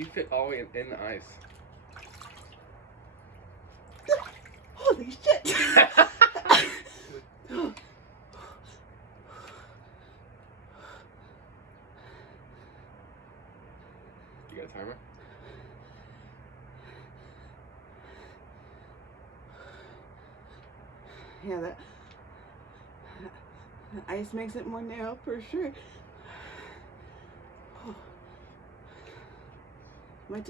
You fit all the way in the ice. Holy shit! You got a timer? Yeah, that ice makes it more narrow for sure. My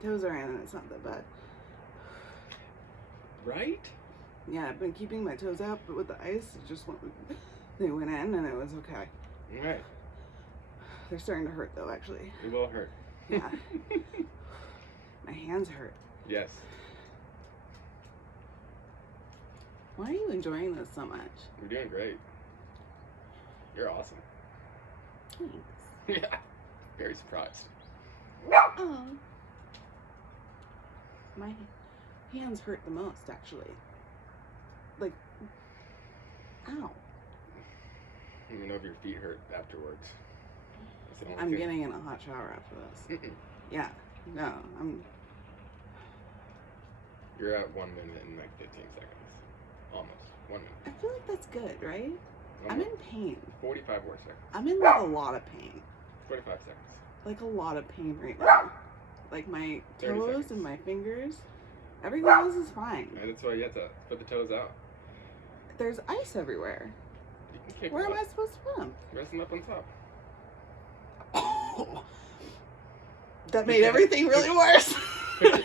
toes are in and it's not that bad. Right? Yeah, I've been keeping my toes out, but with the ice, it just they went in and it was okay. Alright. They're starting to hurt though, actually. It will hurt. Yeah. My hands hurt. Yes. Why are you enjoying this so much? You're doing great. You're awesome. Thanks. Yeah. Very surprised. Oh. My hands hurt the most, actually. Like, ow. Let me know if your feet hurt afterwards. That's the only I'm thing. getting in a hot shower after this. Yeah. No, You're at 1 minute and like 15 seconds. Almost. 1 minute. I feel like that's good, right? I'm in pain. 45 more seconds. I'm in like a lot of pain. 45 seconds. Like a lot of pain right now. Like my 30 toes seconds. and my fingers. Everything else is fine. And that's why you have to put the toes out. There's ice everywhere. You can kick Where them am I up. supposed to put them? Rest them up on top. Oh, that made everything really worse.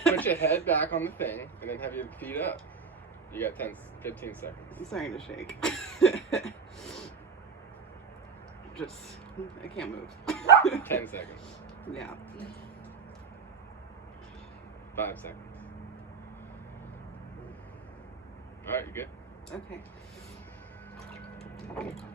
Put your head back on the thing and then have your feet up. You got 15 seconds. I'm starting to shake. I can't move. 10 seconds. Yeah. 5 seconds. Alright, you good? Okay.